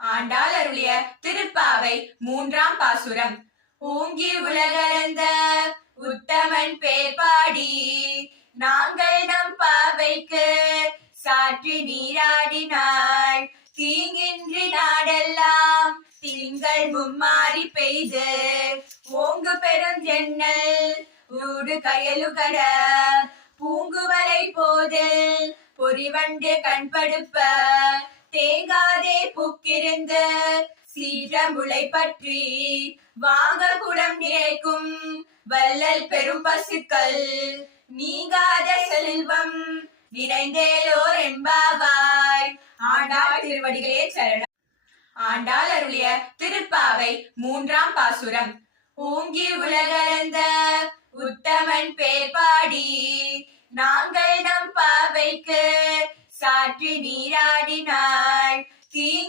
ஆண்டாள் அருளிய திருப்பாவை மூன்றாம் பாசுரம். ஓங்கி உலகளந்த உத்தமன் பேர் பாடி நாங்கள் நம் பாவைக்கு சாற்றி நீராடினாள். தீங்கின்றி நாடெல்லாம் திங்கள் மும்மாறி பெய்து ஓங்கு பெரும் ஜன்னல் ஊடு கயலுகட பூங்குவலை போதில் பொறிவண்டு கண்படுப்ப தேங்காதே புக்கிருந்து சீற்றமுளை பற்றி வாங்க குடம் நிறைக்கும் வள்ளல் பெரும் பசுக்கள் நீங்காத செல்வம் நிறைந்தேலோர் என்பாவாய். ஆண்டாள் திருவடிகளே சரணம். ஆண்டாள் அருளிய திருப்பாவை மூன்றாம் பாசுரம். ஓங்கி உலகளந்த உத்தமன் பேர் பாடி நாங்கள் நம் பாவைக்கு சாற்றி நீராடினாள்.